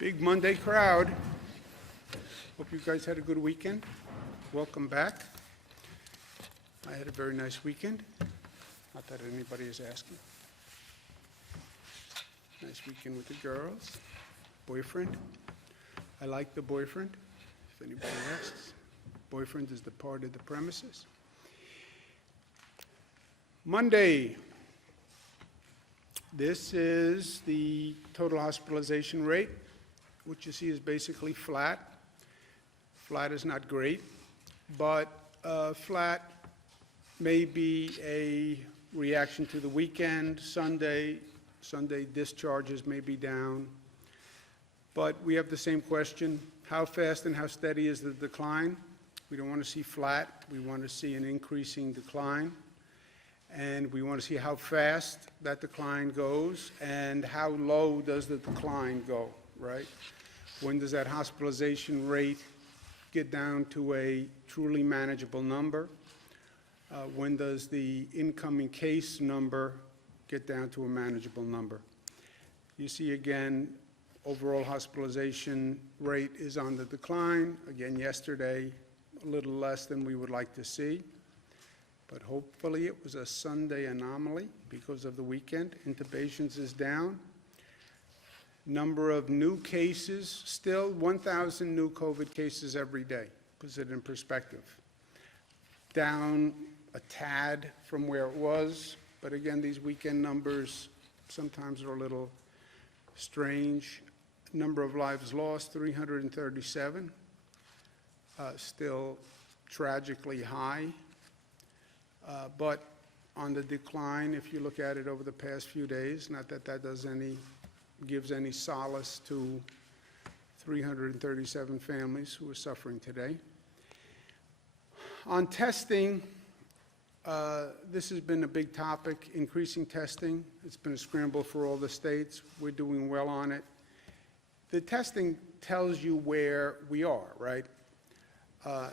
Big Monday crowd. Hope you guys had a good weekend. Welcome back. I had a very nice weekend. Not that anybody is asking. Nice weekend with the girls. Boyfriend. I like the boyfriend, if anybody asks. Boyfriend is the part of the premises. Monday. This is the total hospitalization rate. What you see is basically flat. Flat is not great, but flat may be a reaction to the weekend. Sunday discharges may be down. But we have the same question: how fast and how steady is the decline? We don't want to see flat. We want to see an increasing decline. And we want to see how fast that decline goes and how low does the decline go, right? When does that hospitalization rate get down to a truly manageable number? When does the incoming case number get down to a manageable number? You see again, overall hospitalization rate is on the decline. Again, yesterday, a little less than we would like to see. But hopefully it was a Sunday anomaly because of the weekend. Intubations is down. Number of new cases, still 1,000 new COVID cases every day. Puts it in perspective. Down a tad from where it was, but again, these weekend numbers sometimes are a little strange. Number of lives lost, 337. Still tragically high. But on the decline, if you look at it over the past few days, not that that gives any solace to 337 families who are suffering today. On testing, this has been a big topic, increasing testing. It's been a scramble for all the states. We're doing well on it. The testing tells you where we are, right?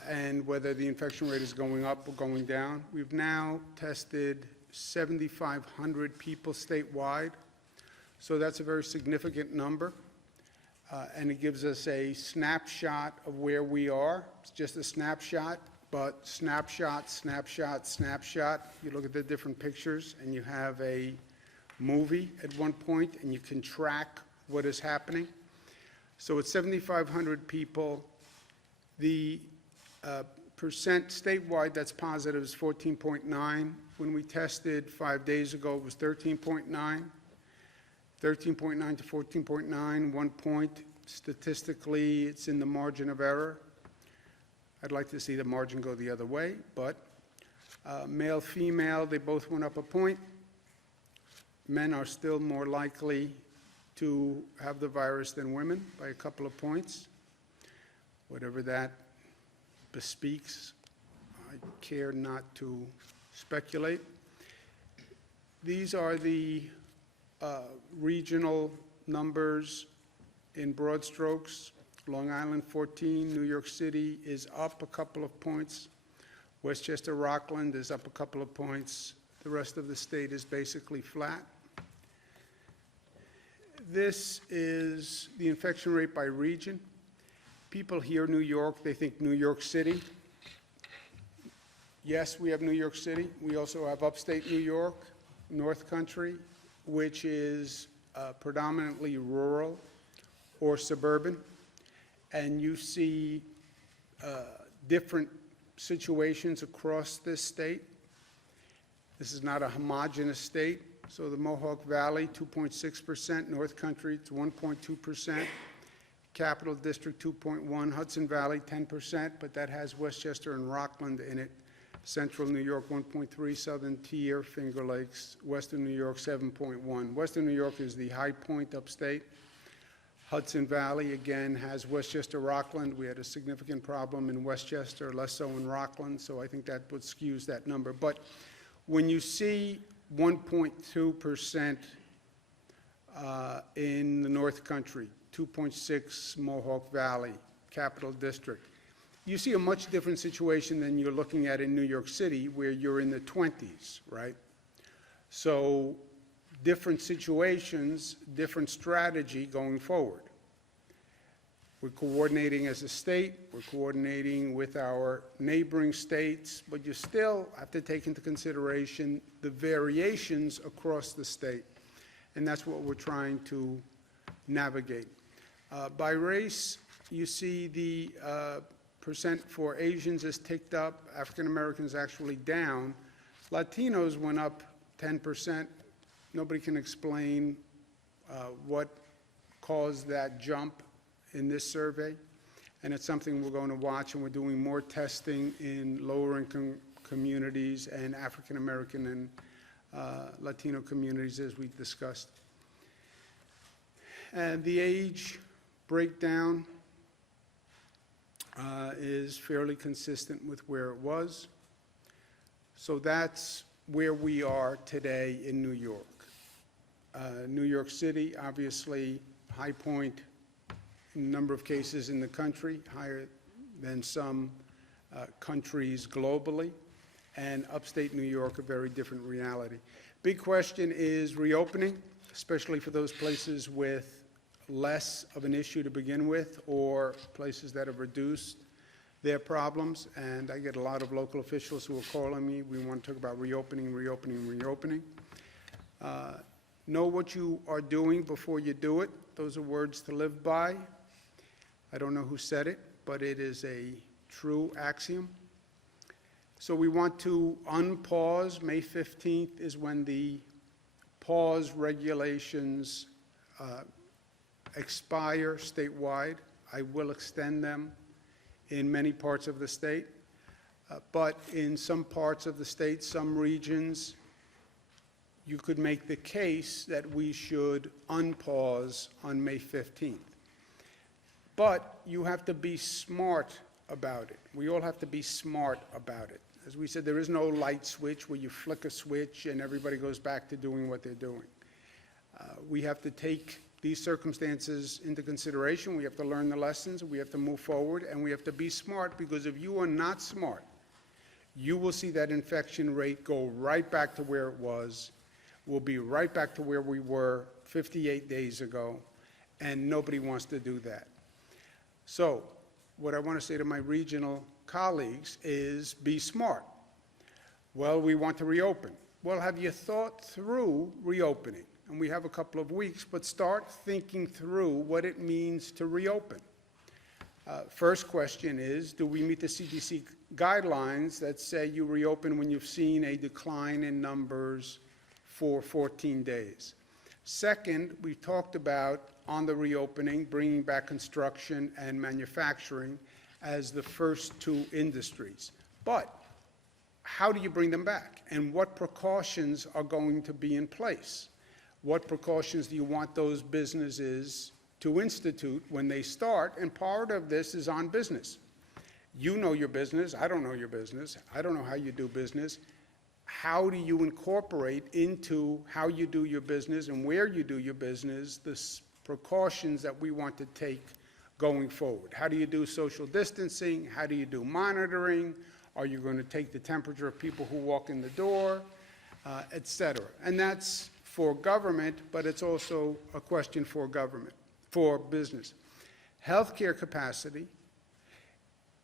And whether the infection rate is going up or going down. We've now tested 7,500 people statewide, so that's a very significant number, and it gives us a snapshot of where we are. It's just a snapshot, but snapshot, snapshot, snapshot. You look at the different pictures, and you have a movie at one point, and you can track what is happening. So it's 7,500 people. The percent statewide that's positive is 14.9. When we tested 5 days ago, it was 13.9. 13.9 to 14.9, 1 point. Statistically, it's in the margin of error. I'd like to see the margin go the other way, but male, female, they both went up a point. Men are still more likely to have the virus than women by a couple of points. Whatever that bespeaks, I care not to speculate. These are the regional numbers in broad strokes. Long Island 14, New York City is up a couple of points. Westchester, Rockland is up a couple of points. The rest of the state is basically flat. This is the infection rate by region. People hear New York, they think New York City. Yes, we have New York City. We also have upstate New York, North Country, which is predominantly rural or suburban. And you see different situations across this state. This is not a homogeneous state. So the Mohawk Valley, 2.6%, North Country, it's 1.2%. Capital District 2.1, Hudson Valley 10%, but that has Westchester and Rockland in it. Central New York 1.3, Southern Tier, Finger Lakes, Western New York 7.1. Western New York is the high point upstate. Hudson Valley again has Westchester, Rockland. We had a significant problem in Westchester, less so in Rockland, so I think that would skews that number. But when you see 1.2% in the North Country, 2.6 Mohawk Valley, Capital District. You see a much different situation than you're looking at in New York City, where you're in the 20s, right? So different situations, different strategy going forward. We're coordinating as a state, we're coordinating with our neighboring states, but you still have to take into consideration the variations across the state. And that's what we're trying to navigate. By race, you see the percent for Asians is ticked up, African Americans actually down. Latinos went up 10%. Nobody can explain what caused that jump in this survey, and it's something we're going to watch, and we're doing more testing in lower income communities and African American and Latino communities, as we discussed. And the age breakdown is fairly consistent with where it was. So that's where we are today in New York. New York City, obviously, high point in number of cases in the country, higher than some countries globally, and upstate New York, a very different reality. Big question is reopening, especially for those places with less of an issue to begin with, or places that have reduced their problems. And I get a lot of local officials who are calling me. We want to talk about reopening, reopening, reopening. Know what you are doing before you do it. Those are words to live by. I don't know who said it, but it is a true axiom. So we want to unpause. May 15th is when the pause regulations expire statewide. I will extend them in many parts of the state, but in some parts of the state, some regions, you could make the case that we should unpause on May 15th. But you have to be smart about it. We all have to be smart about it. As we said, there is no light switch where you flick a switch and everybody goes back to doing what they're doing. We have to take these circumstances into consideration. We have to learn the lessons. We have to move forward, and we have to be smart, because if you are not smart, you will see that infection rate go right back to where it was. We'll be right back to where we were 58 days ago, and nobody wants to do that. So what I want to say to my regional colleagues is be smart. Well, we want to reopen. Well, have you thought through reopening? And we have a couple of weeks, but start thinking through what it means to reopen. First question is, do we meet the CDC guidelines that say you reopen when you've seen a decline in numbers for 14 days? Second, we talked about, on the reopening, bringing back construction and manufacturing as the first two industries. But how do you bring them back? And what precautions are going to be in place? What precautions do you want those businesses to institute when they start? And part of this is on business. You know your business. I don't know your business. I don't know how you do business. How do you incorporate into how you do your business and where you do your business the precautions that we want to take going forward? How do you do social distancing? How do you do monitoring? Are you going to take the temperature of people who walk in the door, et cetera? And that's for government, but it's also a question for government, for business. Healthcare capacity.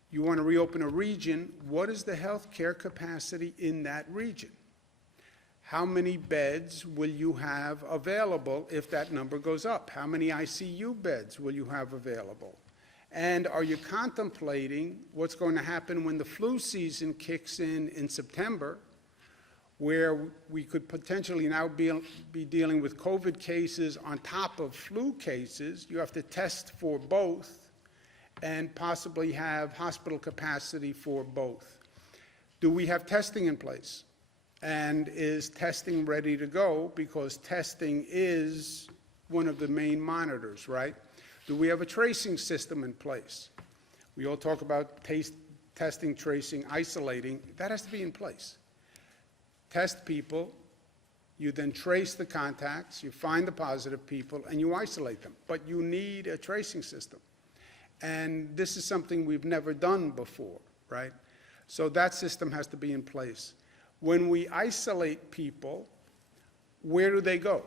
You want to reopen a region. What is the healthcare capacity in that region? How many beds will you have available if that number goes up? How many ICU beds will you have available? And are you contemplating what's going to happen when the flu season kicks in September, where we could potentially now be dealing with COVID cases on top of flu cases? You have to test for both and possibly have hospital capacity for both. Do we have testing in place? And is testing ready to go? Because testing is one of the main monitors, right? Do we have a tracing system in place? We all talk about testing, tracing, isolating. That has to be in place. Test people, you then trace the contacts, you find the positive people, and you isolate them. But you need a tracing system. And this is something we've never done before, right? So that system has to be in place. When we isolate people, where do they go?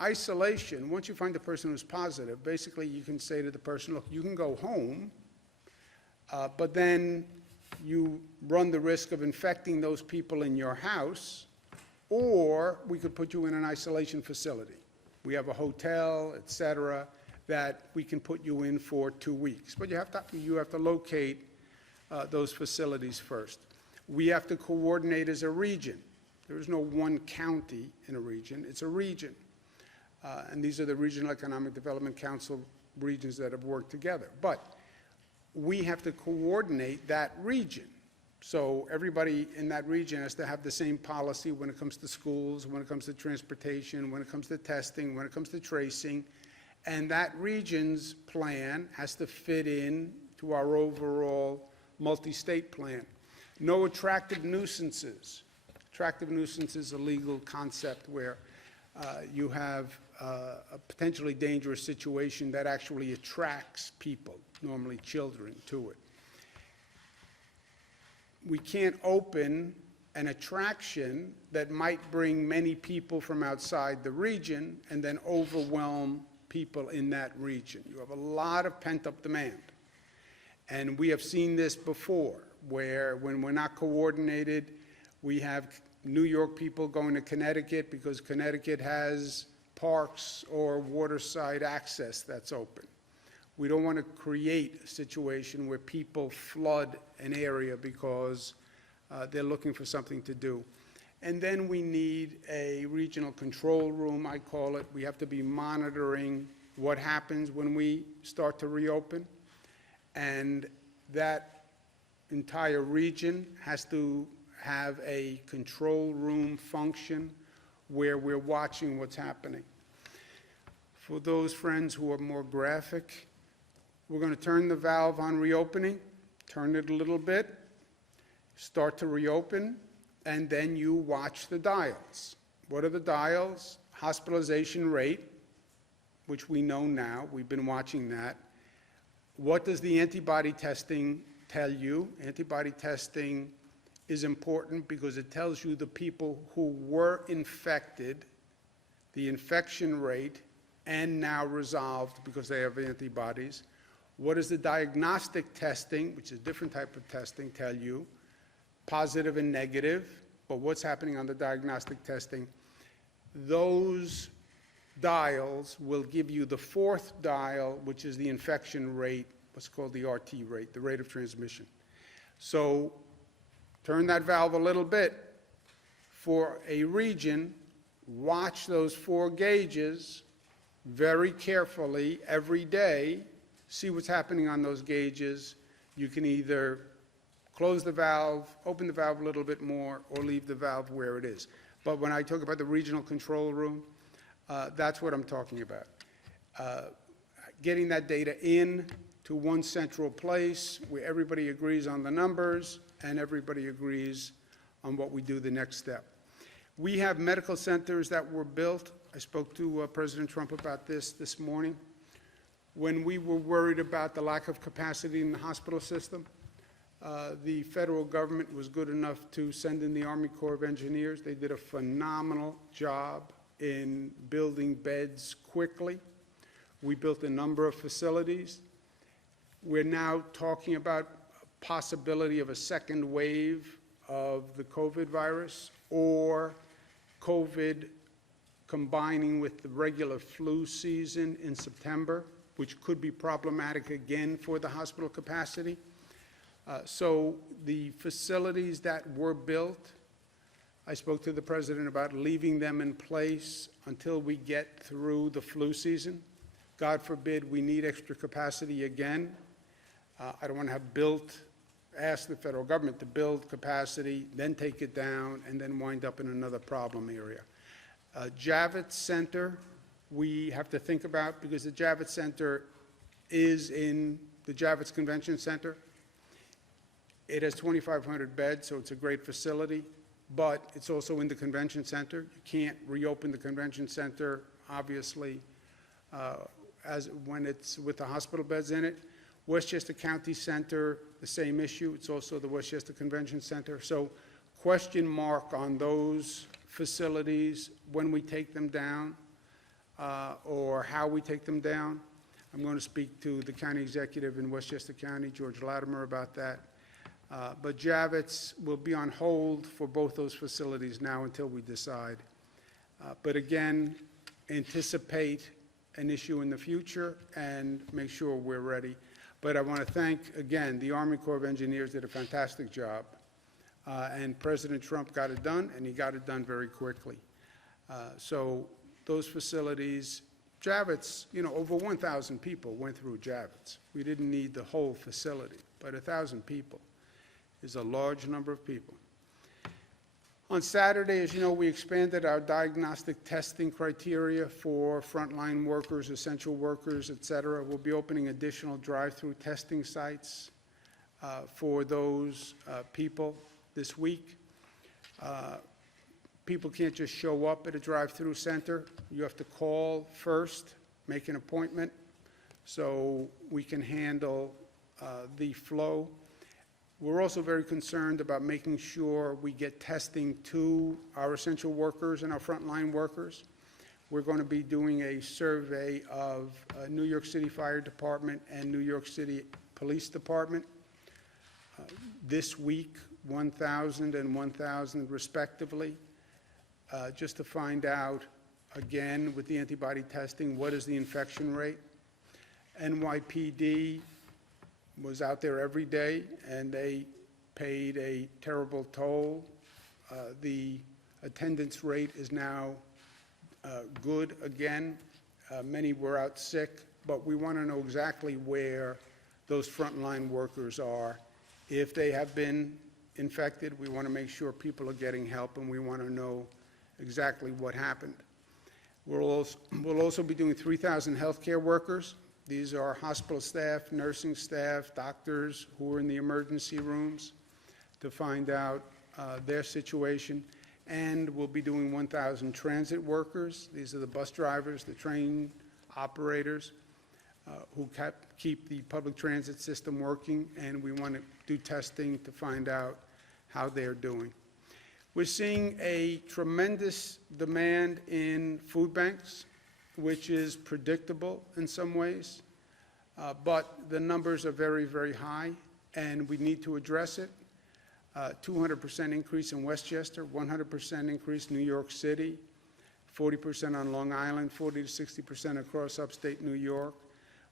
Isolation, once you find the person who's positive, basically you can say to the person, look, you can go home, but then you run the risk of infecting those people in your house, or we could put you in an isolation facility. We have a hotel, et cetera, that we can put you in for 2 weeks. But you have to locate those facilities first. We have to coordinate as a region. There is no one county in a region, it's a region. And these are the Regional Economic Development Council regions that have worked together. But we have to coordinate that region. So everybody in that region has to have the same policy when it comes to schools, when it comes to transportation, when it comes to testing, when it comes to tracing. And that region's plan has to fit in to our overall multi-state plan. No attractive nuisances. Attractive nuisance is a legal concept where you have a potentially dangerous situation that actually attracts people, normally children, to it. We can't open an attraction that might bring many people from outside the region and then overwhelm people in that region. You have a lot of pent-up demand. And we have seen this before, where when we're not coordinated, we have New York people going to Connecticut because Connecticut has parks or waterside access that's open. We don't want to create a situation where people flood an area because they're looking for something to do. And then we need a regional control room, I call it. We have to be monitoring what happens when we start to reopen. And that entire region has to have a control room function where we're watching what's happening. For those friends who are more graphic, we're going to turn the valve on reopening, turn it a little bit, start to reopen, and then you watch the dials. What are the dials? Hospitalization rate, which we know now, we've been watching that. What does the antibody testing tell you? Antibody testing is important because it tells you the people who were infected, the infection rate, and now resolved because they have antibodies. What does the diagnostic testing, which is a different type of testing, tell you? Positive and negative, but what's happening on the diagnostic testing? Those dials will give you the fourth dial, which is the infection rate, what's called the RT rate, the rate of transmission. So turn that valve a little bit. For a region, watch those 4 gauges very carefully every day, see what's happening on those gauges. You can either close the valve, open the valve a little bit more, or leave the valve where it is. But when I talk about the regional control room, that's what I'm talking about. Getting that data in to one central place where everybody agrees on the numbers and everybody agrees on what we do the next step. We have medical centers that were built. I spoke to President Trump about this morning. When we were worried about the lack of capacity in the hospital system, the federal government was good enough to send in the Army Corps of Engineers. They did a phenomenal job in building beds quickly. We built a number of facilities. We're now talking about a possibility of a second wave of the COVID virus, or COVID combining with the regular flu season in September, which could be problematic again for the hospital capacity. So the facilities that were built, I spoke to the president about leaving them in place until we get through the flu season. God forbid we need extra capacity again. I don't want to have ask the federal government to build capacity, then take it down, and then wind up in another problem area. Javits Center, we have to think about, because the Javits Center is in the Javits Convention Center. It has 2,500 beds, so it's a great facility, but it's also in the convention center. You can't reopen the convention center, obviously, when it's with the hospital beds in it. Westchester County Center, the same issue. It's also the Westchester Convention Center. So question mark on those facilities when we take them down. or how we take them down. I'm going to speak to the county executive in Westchester County, George Latimer, about that. But Javits will be on hold for both those facilities now until we decide. But again, anticipate an issue in the future and make sure we're ready. But I want to thank, again, the Army Corps of Engineers did a fantastic job. And President Trump got it done, and he got it done very quickly. So those facilities, Javits, over 1,000 people went through Javits. We didn't need the whole facility, but 1,000 people is a large number of people. On Saturday, as you know, we expanded our diagnostic testing criteria for frontline workers, essential workers, et cetera. We'll be opening additional drive-through testing sites for those people this week. People can't just show up at a drive-through center. You have to call first, make an appointment, so we can handle the flow. We're also very concerned about making sure we get testing to our essential workers and our frontline workers. We're going to be doing a survey of New York City Fire Department and New York City Police Department. This week, 1,000 and 1,000 respectively, just to find out, again, with the antibody testing, what is the infection rate. NYPD was out there every day, and they paid a terrible toll. The attendance rate is now good again. Many were out sick, but we want to know exactly where those frontline workers are. If they have been infected, we want to make sure people are getting help, and we want to know exactly what happened. We'll also be doing 3,000 healthcare workers. These are hospital staff, nursing staff, doctors who are in the emergency rooms to find out their situation. And we'll be doing 1,000 transit workers. These are the bus drivers, the train operators who keep the public transit system working, and we want to do testing to find out how they're doing. We're seeing a tremendous demand in food banks, which is predictable in some ways, but the numbers are very, very high, and we need to address it. 200% increase in Westchester, 100% increase in New York City, 40% on Long Island, 40 to 60% across upstate New York.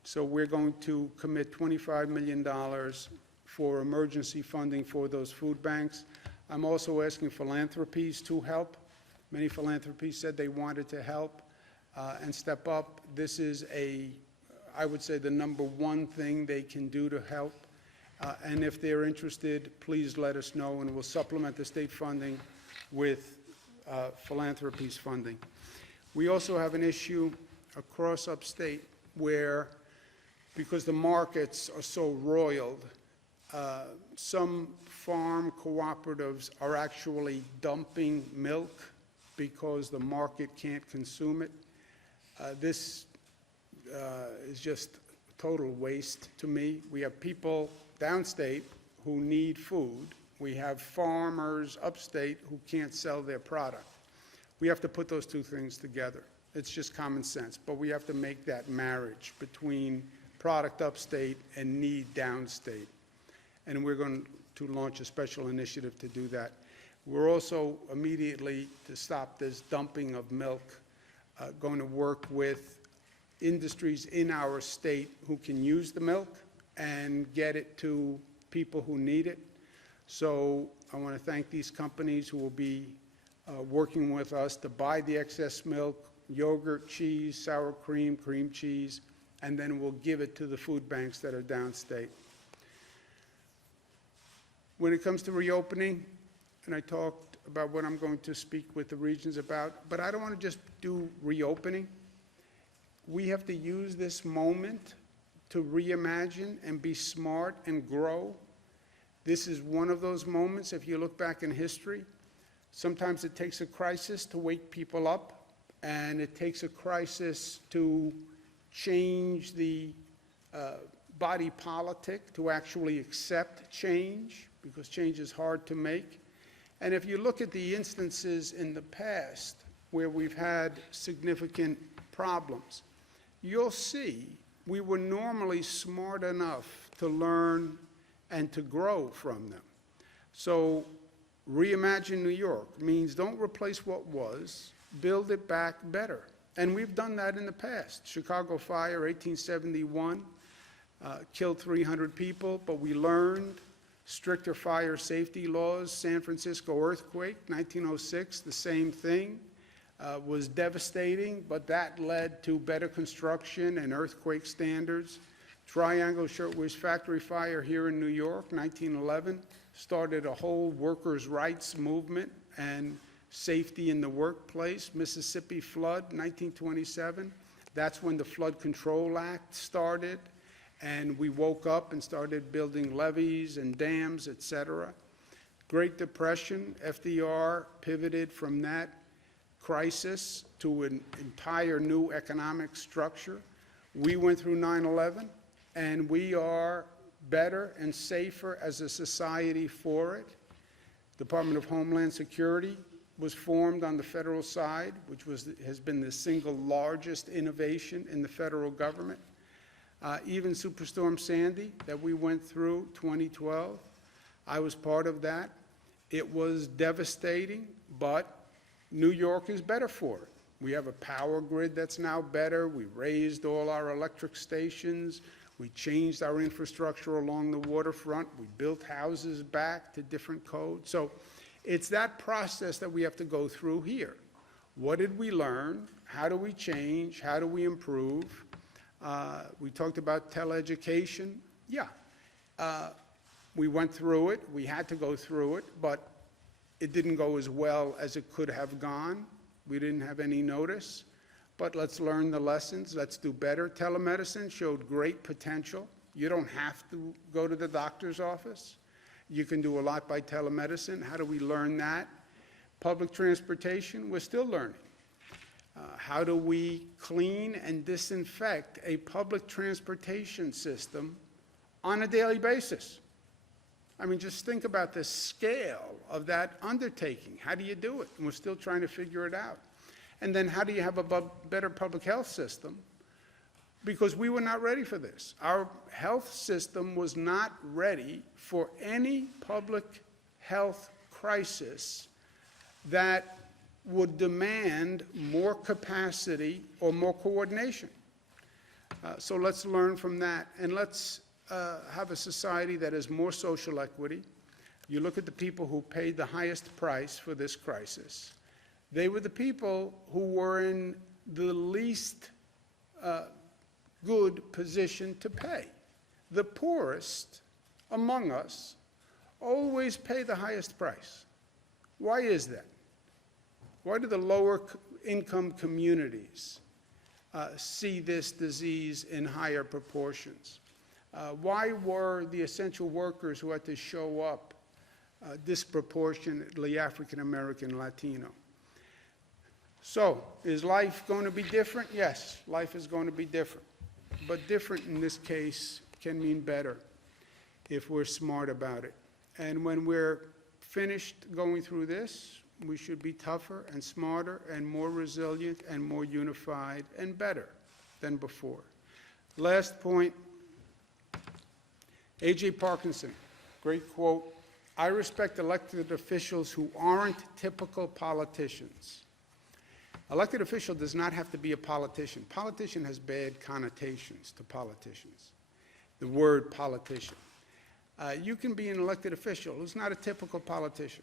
So we're going to commit $25 million for emergency funding for those food banks. I'm also asking philanthropies to help. Many philanthropies said they wanted to help and step up. This is I would say, the #1 thing they can do to help. And if they're interested, please let us know, and we'll supplement the state funding with philanthropies funding. We also have an issue across upstate where, because the markets are so roiled, some farm cooperatives are actually dumping milk because the market can't consume it. This is just total waste to me. We have people downstate who need food. We have farmers upstate who can't sell their product. We have to put those two things together. It's just common sense, but we have to make that marriage between product upstate and need downstate. And we're going to launch a special initiative to do that. We're also immediately, to stop this dumping of milk, going to work with industries in our state who can use the milk and get it to people who need it. So I want to thank these companies who will be working with us to buy the excess milk, yogurt, cheese, sour cream, cream cheese, and then we'll give it to the food banks that are downstate. When it comes to reopening, and I talked about what I'm going to speak with the regions about, but I don't want to just do reopening. We have to use this moment to reimagine and be smart and grow. This is one of those moments, if you look back in history, sometimes it takes a crisis to wake people up, and it takes a crisis to change the body politic to actually accept change, because change is hard to make. And if you look at the instances in the past where we've had significant problems. You'll see we were normally smart enough to learn and to grow from them. So reimagine New York means don't replace what was, build it back better. And we've done that in the past. Chicago fire, 1871, killed 300 people, but we learned stricter fire safety laws. San Francisco earthquake, 1906, the same thing. Was devastating, but that led to better construction and earthquake standards. Triangle Shirtwaist factory fire here in New York, 1911, started a whole workers' rights movement and safety in the workplace. Mississippi flood, 1927, that's when the Flood Control Act started, and we woke up and started building levees and dams, et cetera. Great Depression, FDR pivoted from that crisis to an entire new economic structure. We went through 9/11, and we are better and safer as a society for it. Department of Homeland Security was formed on the federal side, which has been the single largest innovation in the federal government. Even Superstorm Sandy that we went through 2012, I was part of that. It was devastating, but New York is better for it. We have a power grid that's now better. We raised all our electric stations. We changed our infrastructure along the waterfront. We built houses back to different codes. So it's that process that we have to go through here. What did we learn? How do we change? How do we improve? We talked about teleeducation. Yeah, we went through it. We had to go through it, but it didn't go as well as it could have gone. We didn't have any notice, but let's learn the lessons. Let's do better. Telemedicine showed great potential. You don't have to go to the doctor's office. You can do a lot by telemedicine. How do we learn that? Public transportation, we're still learning. How do we clean and disinfect a public transportation system on a daily basis? I mean, just think about the scale of that undertaking. How do you do it? And we're still trying to figure it out. And then how do you have a better public health system? Because we were not ready for this. Our health system was not ready for any public health crisis that would demand more capacity or more coordination. So let's learn from that, and let's have a society that has more social equity. You look at the people who paid the highest price for this crisis. They were the people who were in the least good position to pay. The poorest among us always pay the highest price. Why is that? Why do the lower income communities see this disease in higher proportions? Why were the essential workers who had to show up disproportionately African American, Latino? So, is life going to be different? Yes, life is going to be different. But different in this case can mean better if we're smart about it. And when we're finished going through this, we should be tougher and smarter and more resilient and more unified and better than before. Last point. A.J. Parkinson, great quote, "I respect elected officials who aren't typical politicians." Elected official does not have to be a politician. Politician has bad connotations to politicians, the word politician. You can be an elected official who's not a typical politician,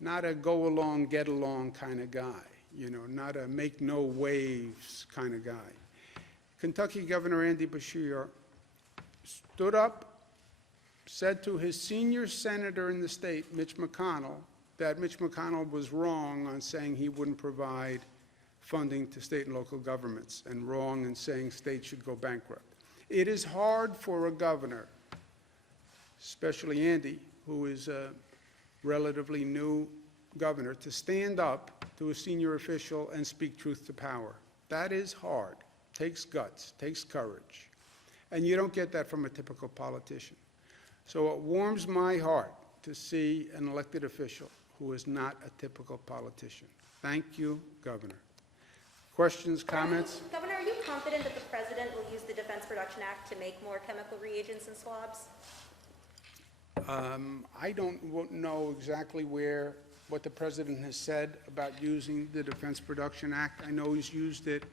not a go-along, get-along kind of guy, not a make-no-waves kind of guy. Kentucky Governor Andy Beshear stood up, said to his senior senator in the state, Mitch McConnell, that Mitch McConnell was wrong on saying he wouldn't provide funding to state and local governments, and wrong in saying states should go bankrupt. It is hard for a governor, especially Andy, who is a relatively new governor, to stand up to a senior official and speak truth to power. That is hard. Takes guts, takes courage. And you don't get that from a typical politician. So it warms my heart to see an elected official who is not a typical politician. Thank you, Governor. Questions, comments? Governor, are you confident that the president will use the Defense Production Act to make more chemical reagents and swabs? I don't know exactly what the president has said about using the Defense Production Act. I know he's used it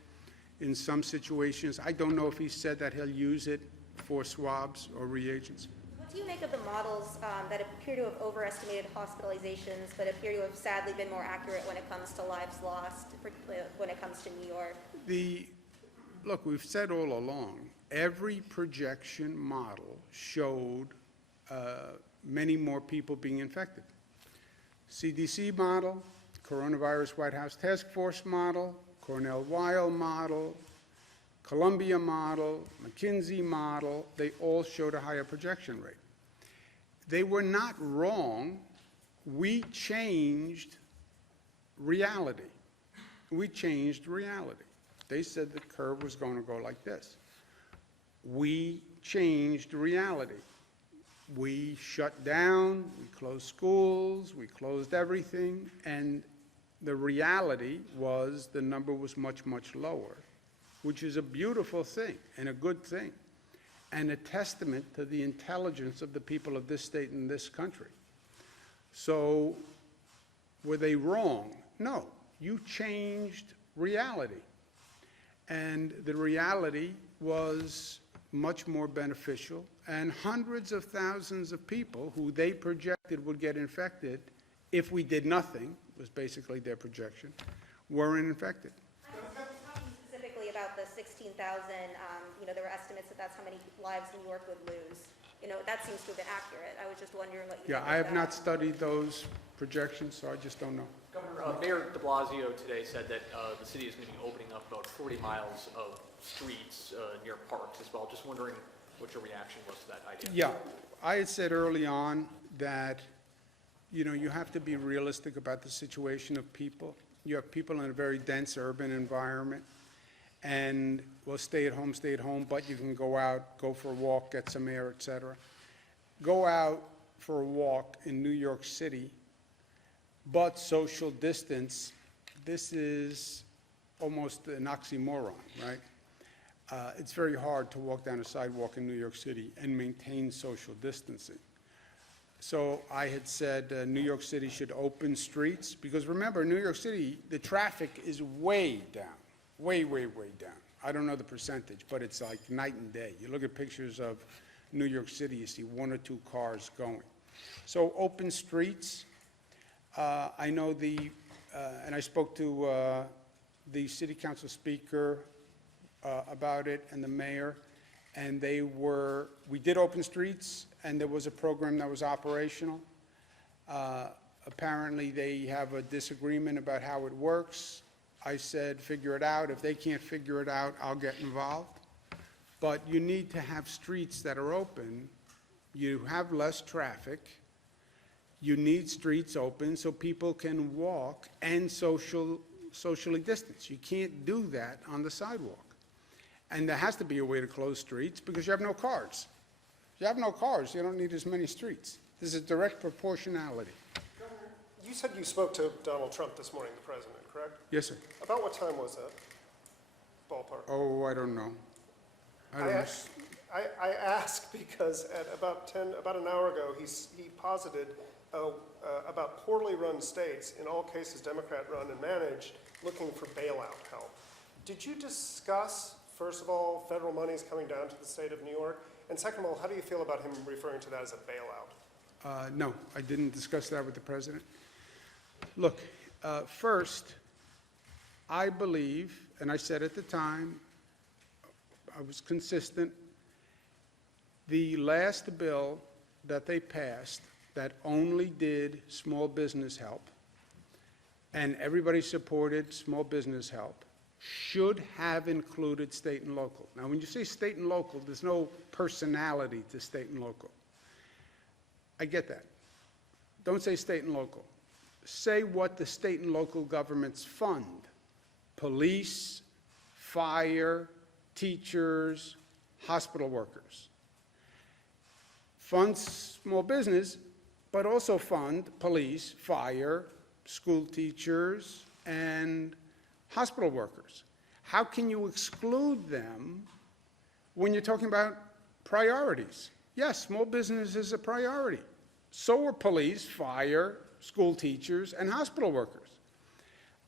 in some situations. I don't know if he said that he'll use it for swabs or reagents. What do you make of the models that appear to have overestimated hospitalizations, but appear to have sadly been more accurate when it comes to lives lost, particularly when it comes to New York? Look, we've said all along, every projection model showed many more people being infected. CDC model, Coronavirus White House Task Force model, Cornell-Weill model, Columbia model, McKinsey model, they all showed a higher projection rate. They were not wrong. We changed reality. We changed reality. They said the curve was going to go like this. We changed reality. We shut down, we closed schools, we closed everything, and the reality was the number was much, much lower, which is a beautiful thing and a good thing, and a testament to the intelligence of the people of this state and this country. So, were they wrong? No, you changed reality. And the reality was much more beneficial, and hundreds of thousands of people who they projected would get infected if we did nothing, was basically their projection, weren't infected. I'm talking specifically about the 16,000, there were estimates that that's how many lives New York would lose. That seems to have been accurate. I was just wondering what you think I of have that. not studied those projections, so I just don't know. Governor, Mayor de Blasio today said that the city is going to be opening up about 40 miles of streets near parks as well. Just wondering what your reaction was to that idea. Yeah, I had said early on that, you have to be realistic about the situation of people. You have people in a very dense urban environment, and stay at home, but you can go out, go for a walk, get some air, et cetera. Go out for a walk in New York City, but social distance, this is almost an oxymoron, right? It's very hard to walk down a sidewalk in New York City and maintain social distancing. So I had said New York City should open streets, because remember, New York City, the traffic is way down, way, way, way down. I don't know the percentage, but it's like night and day. You look at pictures of New York City, you see 1 or 2 cars going. So open streets. I know and I spoke to the city council speaker about it and the mayor, and we did open streets, and there was a program that was operational. Apparently they have a disagreement about how it works. I said, figure it out. If they can't figure it out, I'll get involved. But you need to have streets that are open. You have less traffic. You need streets open so people can walk and socially distance. You can't do that on the sidewalk. And there has to be a way to close streets because you have no cars. If you have no cars, you don't need as many streets. There's a direct proportionality. Governor, you said you spoke to Donald Trump this morning, the president, correct? Yes, sir. About what time was that? Ballpark. Oh, I don't know. I ask because at about an hour ago, he posited about poorly run states, in all cases Democrat-run and managed, looking for bailout help. Did you discuss, first of all, federal monies coming down to the state of New York? And second of all, how do you feel about him referring to that as a bailout? No, I didn't discuss that with the president. Look, first, I believe, and I said at the time, I was consistent, the last bill that they passed that only did small business help, and everybody supported small business help, should have included state and local. Now, when you say state and local, there's no personality to state and local. I get that. Don't say state and local. Say what the state and local governments fund: police, fire, teachers, hospital workers. Fund small business, but also fund police, fire, school teachers, and hospital workers. how can you exclude them when you're talking about priorities? Yes, small business is a priority. So are police, fire, school teachers, and hospital workers.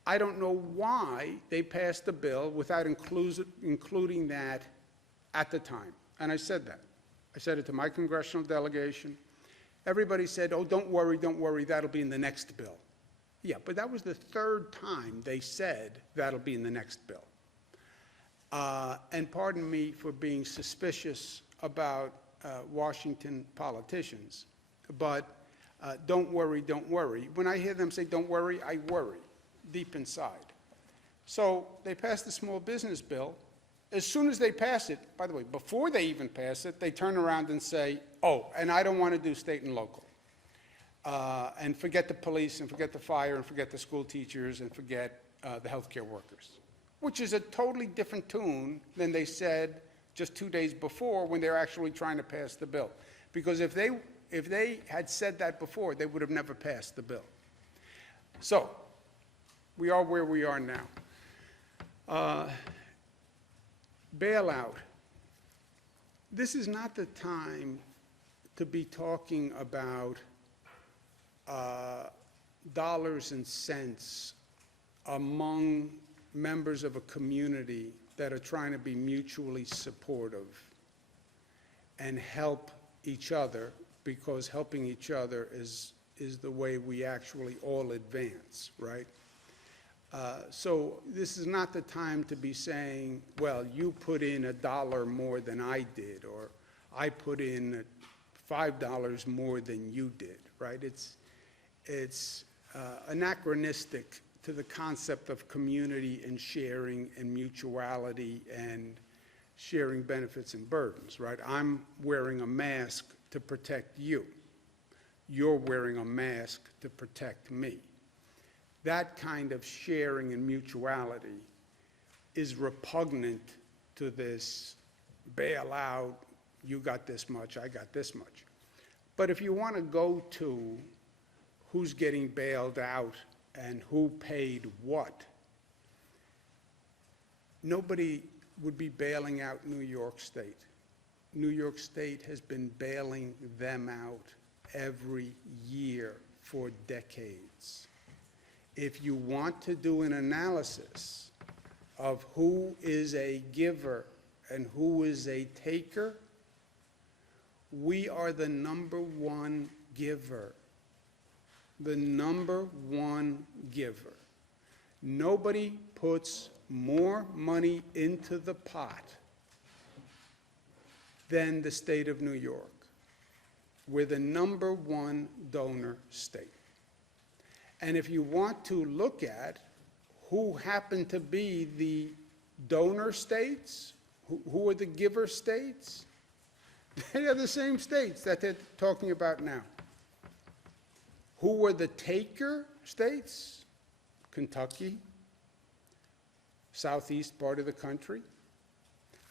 I don't know why they passed the bill without including that at the time. And I said that. I said it to my congressional delegation. Everybody said, oh, don't worry, that'll be in the next bill. Yeah, but that was the third time they said that'll be in the next bill. And pardon me for being suspicious about Washington politicians, but don't worry. When I hear them say don't worry, I worry deep inside. So they passed the small business bill. As soon as they pass it, by the way, before they even pass it, they turn around and say, oh, and I don't want to do state and local. And forget the police, and forget the fire, and forget the school teachers, and forget the healthcare workers, which is a totally different tune than they said just 2 days before when they were actually trying to pass the bill. Because if they had said that before, they would have never passed the bill. So we are where we are now. Bailout. This is not the time to be talking about dollars and cents among members of a community that are trying to be mutually supportive and help each other, because helping each other is the way we actually all advance, right? So this is not the time to be saying, well, you put in $1 more than I did, or I put in $5 more than you did, right? It's anachronistic to the concept of community and sharing and mutuality and sharing benefits and burdens, right? I'm wearing a mask to protect you. You're wearing a mask to protect me. That kind of sharing and mutuality is repugnant to this bailout, you got this much, I got this much. But if you want to go to who's getting bailed out and who paid what, nobody would be bailing out New York State. New York State has been bailing them out every year for decades. If you want to do an analysis of who is a giver and who is a taker, we are the #1 giver. The #1 giver. Nobody puts more money into the pot than the state of New York. We're the #1 donor state. And if you want to look at who happen to be the donor states, who are the giver states, they are the same states that they're talking about now. Who were the taker states? Kentucky, southeast part of the country.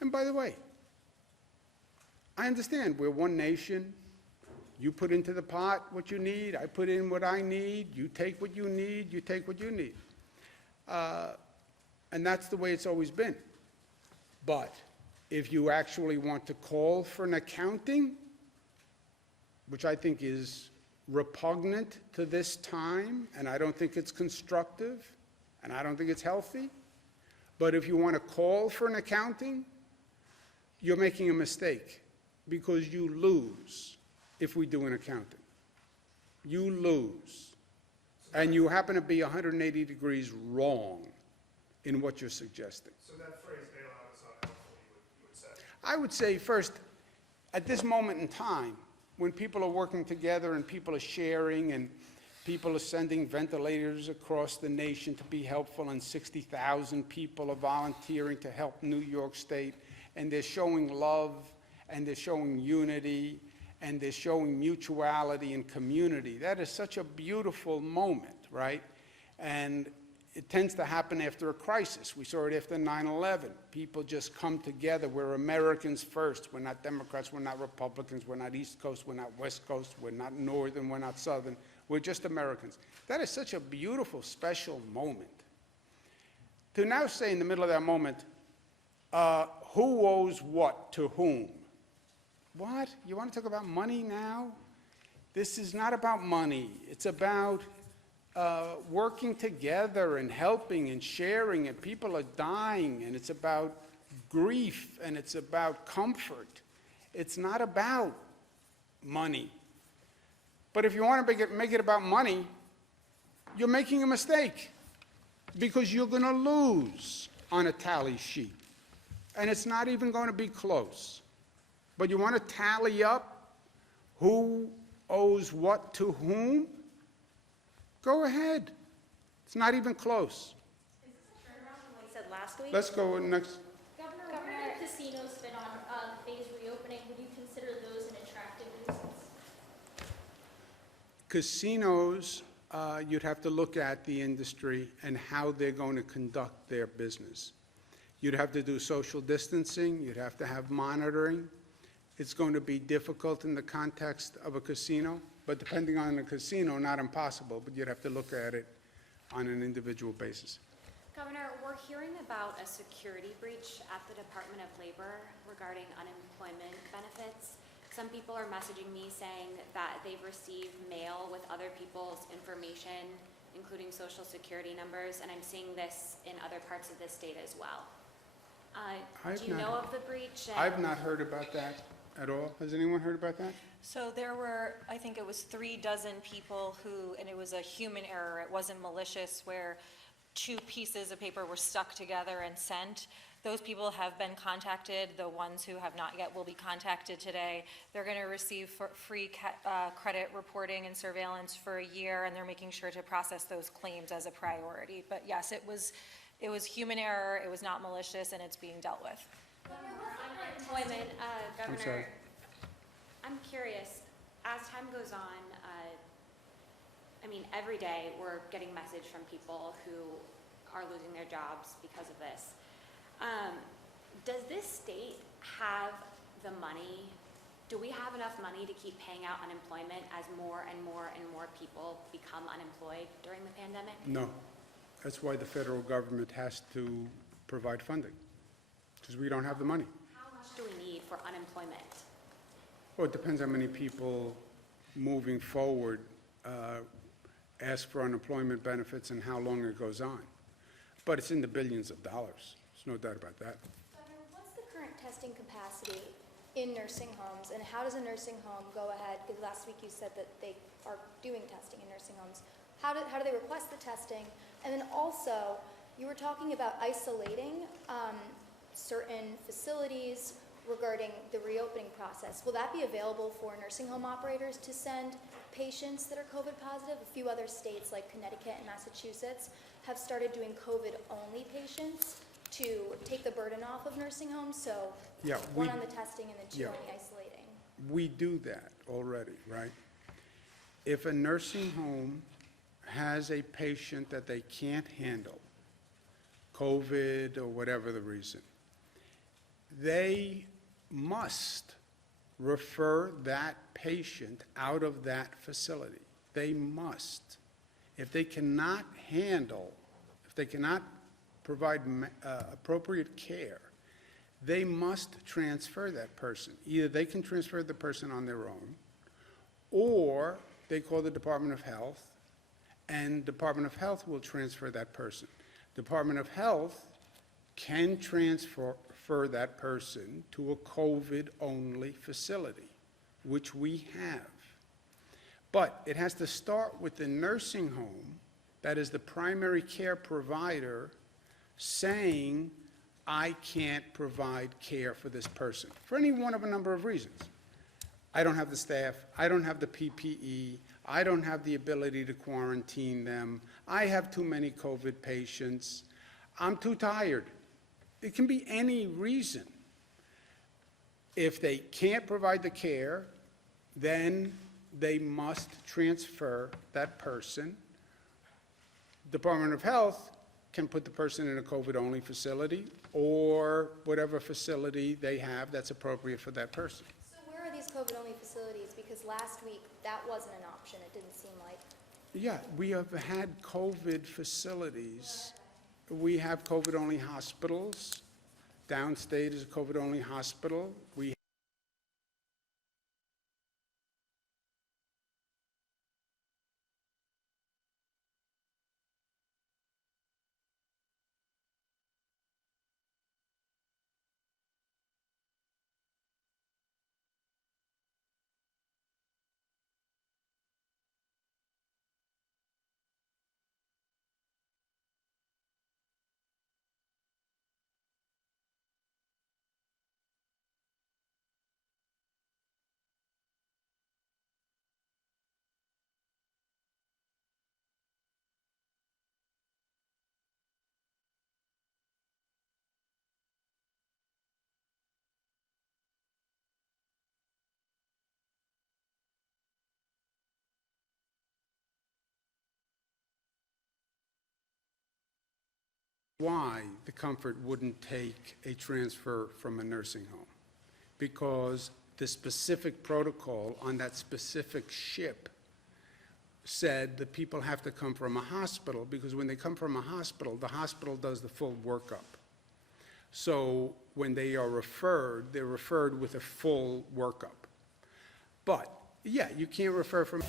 And by the way, I understand we're one nation. You put into the pot what you need, I put in what I need, you take what you need, you take what you need. And that's the way it's always been. But if you actually want to call for an accounting, which I think is repugnant to this time, and I don't think it's constructive, and I don't think it's healthy, but if you want to call for an accounting, you're making a mistake, because you lose if we do an accounting. You lose. And you happen to be 180 degrees wrong in what you're suggesting. So that phrase bailout is not helpful, you would say? I would say first, at this moment in time, when people are working together and people are sharing and people are sending ventilators across the nation to be helpful, and 60,000 people are volunteering to help New York State, and they're showing love, and they're showing unity, and they're showing mutuality and community. That is such a beautiful moment, right? And it tends to happen after a crisis. We saw it after 9/11. People just come together. We're Americans first. We're not Democrats, we're not Republicans, we're not East Coast, we're not West Coast, we're not Northern, we're not Southern. We're just Americans. That is such a beautiful, special moment. to now say in the middle of that moment, who owes what to whom? What? You want to talk about money now? This is not about money. It's about working together and helping and sharing, and people are dying, and it's about grief, and it's about comfort. It's not about money. But if you want to make it about money, you're making a mistake, because you're going to lose on a tally sheet, and it's not even going to be close. But you want to tally up who owes what to whom? Go ahead. It's not even close. Is this a turnaround from what you said last week? Let's go next. Governor, where do casinos fit on phased reopening? Would you consider those an attractive nuisance? Casinos, you'd have to look at the industry and how they're going to conduct their business. You'd have to do social distancing, you'd have to have monitoring. It's going to be difficult in the context of a casino, but depending on the casino, not impossible, but you'd have to look at it on an individual basis. Governor, we're hearing about a security breach at the Department of Labor regarding unemployment benefits. Some people are messaging me saying that they've received mail with other people's information, including social security numbers, and I'm seeing this in other parts of the state as well. Do you know of the breach? I've not heard about that at all. Has anyone heard about that? So there were, I think it was 36 people who, and it was a human error, it wasn't malicious, where 2 pieces of paper were stuck together and sent. Those people have been contacted. The ones who have not yet will be contacted today. They're going to receive free credit reporting and surveillance for a year, and they're making sure to process those claims as a priority. But yes, it was human error, it was not malicious, and it's being dealt with. Unemployment, I'm sorry. Governor, I'm curious, as time goes on, I mean, every day we're getting message from people who are losing their jobs because of this. Does this state have the money? Do we have enough money to keep paying out unemployment as more and more and more people become unemployed during the pandemic? No. That's why the federal government has to provide funding, because we don't have the money. How much do we need for unemployment? Well, it depends how many people moving forward ask for unemployment benefits and how long it goes on. But it's in the billions of dollars. There's no doubt about that. Governor, what's the current testing capacity in nursing homes, and how does a nursing home go ahead? Because last week you said that they are doing testing in nursing homes. How do they request the testing? And then also, you were talking about isolating certain facilities regarding the reopening process. Will that be available for nursing home operators to send patients that are COVID positive? A few other states like Connecticut and Massachusetts have started doing COVID-only patients to take the burden off of nursing homes. So Yeah, one on the testing and then 2 yeah. on the isolating. We do that already, right? If a nursing home has a patient that they can't handle, COVID or whatever the reason, they must refer that patient out of that facility. They must. If they cannot handle, if they cannot provide appropriate care, they must transfer that person. Either they can transfer the person on their own, or they call the Department of Health, and Department of Health will transfer that person. Department of Health can transfer that person to a COVID-only facility, which we have. But it has to start with the nursing home that is the primary care provider saying, I can't provide care for this person, for any one of a number of reasons. I don't have the staff, I don't have the PPE, I don't have the ability to quarantine them, I have too many COVID patients, I'm too tired. It can be any reason. If they can't provide the care, then they must transfer that person. Department of Health can put the person in a COVID-only facility or whatever facility they have that's appropriate for that person. So where are these COVID-only facilities? Because last week, that wasn't an option, it didn't seem like. Yeah, we have had COVID facilities. We have COVID-only hospitals. Downstate is a COVID-only hospital. We why the Comfort wouldn't take a transfer from a nursing home. Because the specific protocol on that specific ship said that people have to come from a hospital, because when they come from a hospital, the hospital does the full workup. So when they are referred, they're referred with a full workup. But, yeah, you can't refer from...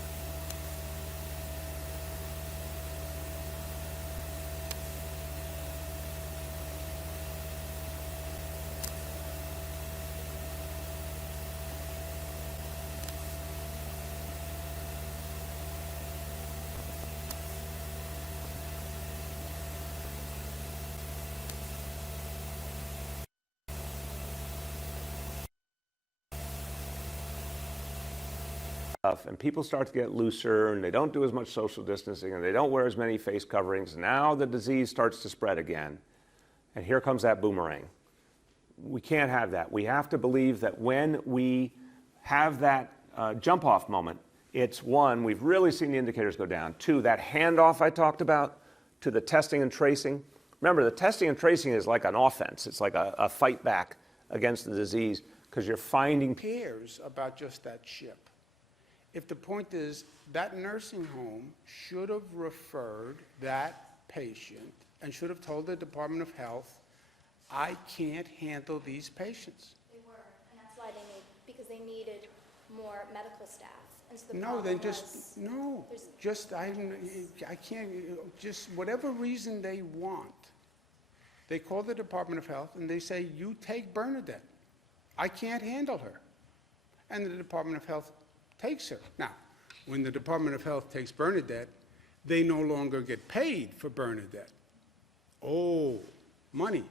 And people start to get looser, and they don't do as much social distancing, and they don't wear as many face coverings. Now the disease starts to spread again, and here comes that boomerang. We can't have that. We have to believe that when we have that jump-off moment, it's one, we've really seen the indicators go down. Two, that handoff I talked about to the testing and tracing. Remember, the testing and tracing is like an offense. It's like a fight back against the disease, because you're finding... cares about just that ship. If the point is that nursing home should have referred that patient and should have told the Department of Health, I can't handle these patients. They were, and that's why because they needed more medical staff. And so the No, problem then was, just, no, just, I can't, just whatever reason they want. They call the Department of Health and they say, you take Bernadette. I can't handle her. And the Department of Health takes her. Now, when the Department of Health takes Bernadette, they no longer get paid for Bernadette. Oh, money.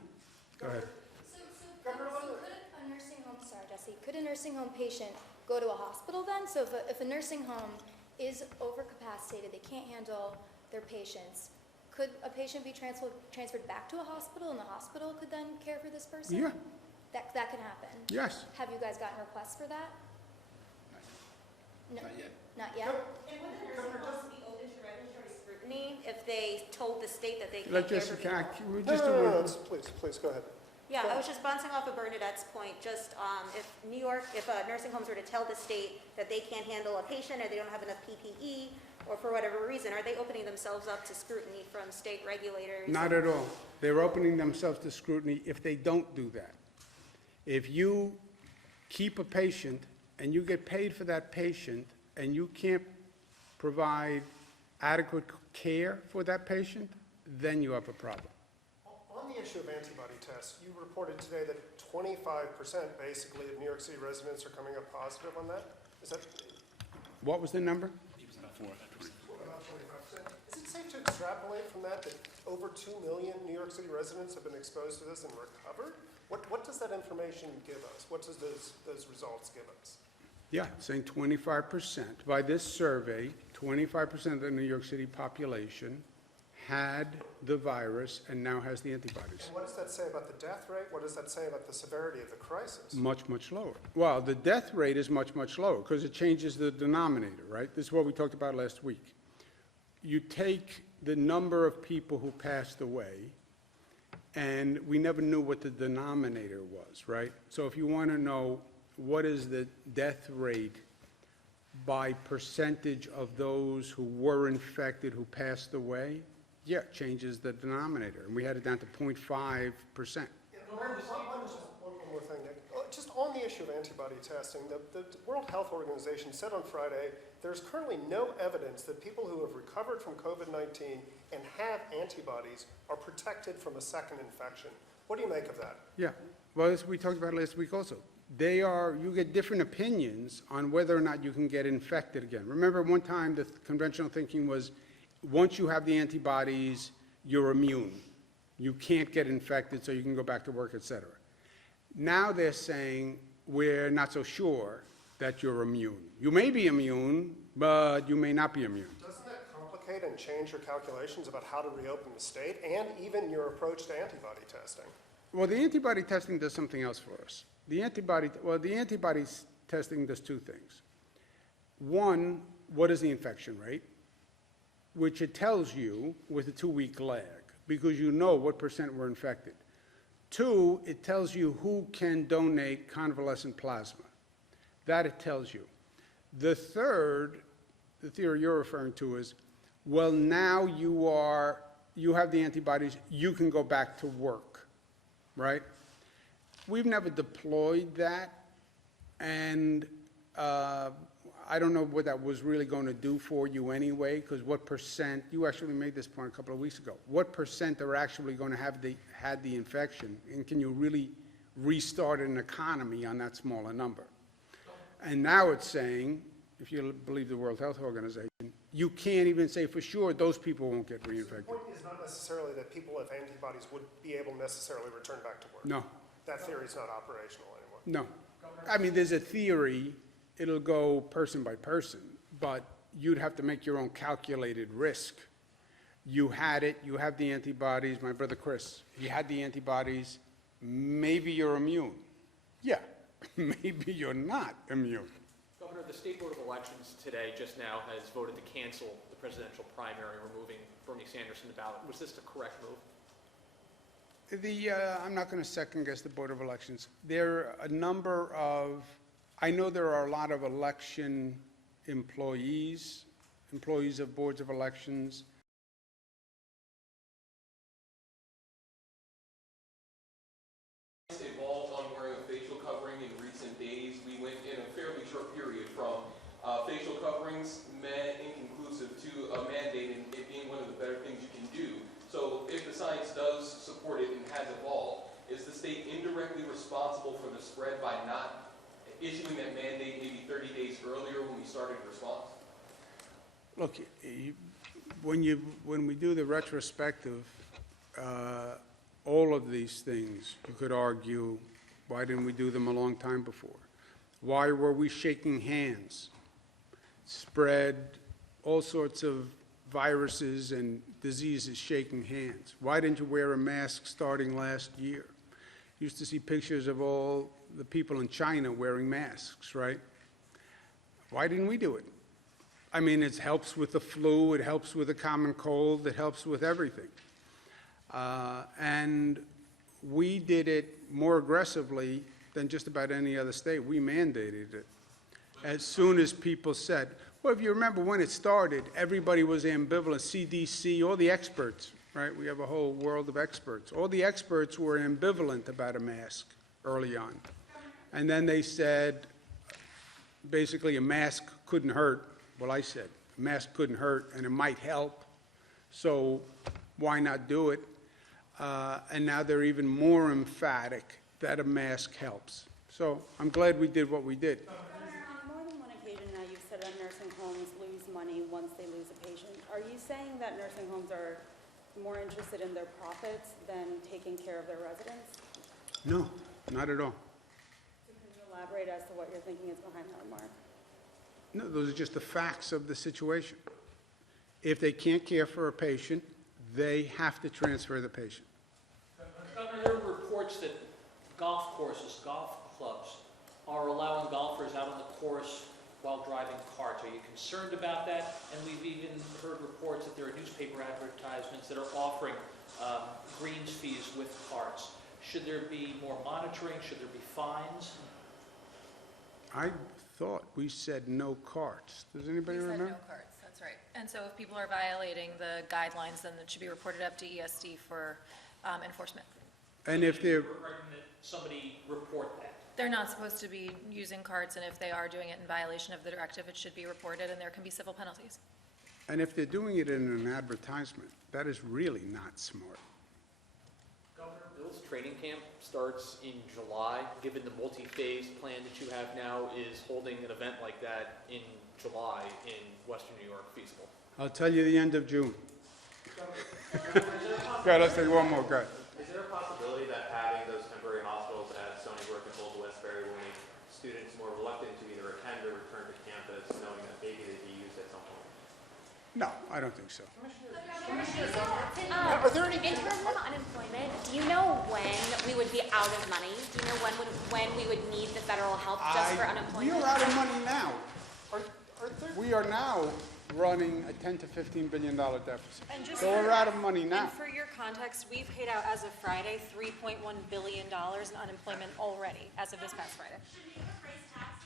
Go ahead. So could a nursing home, sorry, Jesse, could a nursing home patient go to a hospital then? So if a nursing home is overcapacitated, they can't handle their patients, could a patient be transferred back to a hospital, and the hospital could then care for this person? Yeah, That can happen? yes. Have you guys gotten requests for that? No, Not yet. not yet? And would the nursing homes be open to regulatory scrutiny if they told the state that they can't Let's care just, for people? we No, just no, do no, it. please, go ahead. Yeah, I was just bouncing off of Bernadette's point, just if nursing homes were to tell the state that they can't handle a patient or they don't have enough PPE, or for whatever reason, are they opening themselves up to scrutiny from state regulators? Not at all. They're opening themselves to scrutiny if they don't do that. If you keep a patient and you get paid for that patient and you can't provide adequate care for that patient, then you have a problem. On the issue of antibody tests, you reported today that 25% basically of New York City residents are coming up positive on that? Is that What was the number? about 25%? Is it safe to extrapolate from that over 2 million New York City residents have been exposed to this and recovered? What does that information give us? What does those results give us? Yeah, saying 25%. By this survey, 25% of the New York City population had the virus and now has the antibodies. And what does that say about the death rate? What does that say about the severity of the crisis? Much, much lower. Well, the death rate is much, much lower because it changes the denominator, right? This is what we talked about last week. You take the number of people who passed away, and we never knew what the denominator was, right? So if you want to know what is the death rate by percentage of those who were infected who passed away, yeah, it changes the denominator, and we had it down to 0.5%. One more thing, Nick. Just on the issue of antibody testing, the World Health Organization said on Friday, there's currently no evidence that people who have recovered from COVID-19 and have antibodies are protected from a second infection. What do you make of that? Yeah, well, as we talked about last week also, you get different opinions on whether or not you can get infected again. Remember, one time the conventional thinking was, once you have the antibodies, you're immune. You can't get infected, so you can go back to work, et cetera. Now they're saying, we're not so sure that you're immune. You may be immune, but you may not be immune. Doesn't that complicate and change your calculations about how to reopen the state and even your approach to antibody testing? Well, the antibody testing does something else for us. The antibody testing does two things. One, what is the infection rate? Which it tells you with a 2-week lag, because you know what % were infected. Two, it tells you who can donate convalescent plasma. That it tells you. The third, the theory you're referring to is, well, now you have the antibodies, you can go back to work, right? We've never deployed that, and I don't know what that was really going to do for you anyway, because what %, you actually made this point a couple of weeks ago, what % are actually going to have had the infection, and can you really restart an economy on that smaller number? And now it's saying, if you believe the World Health Organization, you can't even say for sure those people won't get reinfected. The point is not necessarily that people with antibodies would be able to necessarily return back to work. No, That theory is not operational anymore. no. I mean, there's a theory, it'll go person by person, but you'd have to make your own calculated risk. You had it, you have the antibodies, my brother Chris, he had the antibodies, maybe you're immune. Yeah, maybe you're not immune. Governor, the State Board of Elections today just now has voted to cancel the presidential primary, removing Bernie Sanders from the ballot. Was this the correct move? I'm not going to second guess the Board of Elections. There are a number of, I know there are a lot of election employees of boards of elections. Evolved on wearing a facial covering in recent days. We went in a fairly short period from facial coverings, inconclusive, to a mandate, and it being one of the better things you can do. So if the science does support it and has evolved, is the state indirectly responsible for the spread by not issuing that mandate maybe 30 days earlier when we started response? Look, when we do the retrospective, all of these things, you could argue, why didn't we do them a long time before? Why were we shaking hands? Spread all sorts of viruses and diseases shaking hands. Why didn't you wear a mask starting last year? Used to see pictures of all the people in China wearing masks, right? Why didn't we do it? I mean, it helps with the flu, it helps with the common cold, it helps with everything. And we did it more aggressively than just about any other state. We mandated it. As soon as people said, well, if you remember when it started, everybody was ambivalent. CDC, all the experts, right? We have a whole world of experts. All the experts were ambivalent about a mask early on. And then they said, basically, a mask couldn't hurt. Well, I said, a mask couldn't hurt, and it might help. So why not do it? And now they're even more emphatic that a mask helps. So I'm glad we did what we did. On more than one occasion now, you've said that nursing homes lose money once they lose a patient. Are you saying that nursing homes are more interested in their profits than taking care of their residents? No, not at all. So can you elaborate as to what your thinking is behind that remark? No, those are just the facts of the situation. If they can't care for a patient, they have to transfer the patient. Governor, there are reports that golf courses, golf clubs, are allowing golfers out on the course while driving carts. Are you concerned about that? And we've even heard reports that there are newspaper advertisements that are offering greens fees with carts. Should there be more monitoring? Should there be fines? I thought we said no carts. Does anybody remember? You said no carts, that's right. And so if people are violating the guidelines, then it should be reported up to ESD for enforcement. And if they're, Recommend that somebody report that. They're not supposed to be using carts, and if they are doing it in violation of the directive, it should be reported, and there can be civil penalties. and if they're doing it in an advertisement, that is really not smart. Governor, Bill's training camp starts in July. Given the multi-phase plan that you have now, is holding an event like that in July in Western New York feasible? I'll tell you the end of June. Go ahead, let's take one more, go ahead. Is there a possibility that having those temporary hospitals at Stony Brook and Old Westbury will make students more reluctant to either attend or return to campus, knowing that maybe they'd be used at some point? No, I don't think so. In terms of unemployment, do you know when we would be out of money? Do you know when we would need the federal help just for unemployment? We are out of money now. We are now running a $10 to $15 billion deficit. And just So we're out of money now. And for your context, we've paid out, as of Friday, $3.1 billion in unemployment already, as of this past Friday. Should we have a raised tax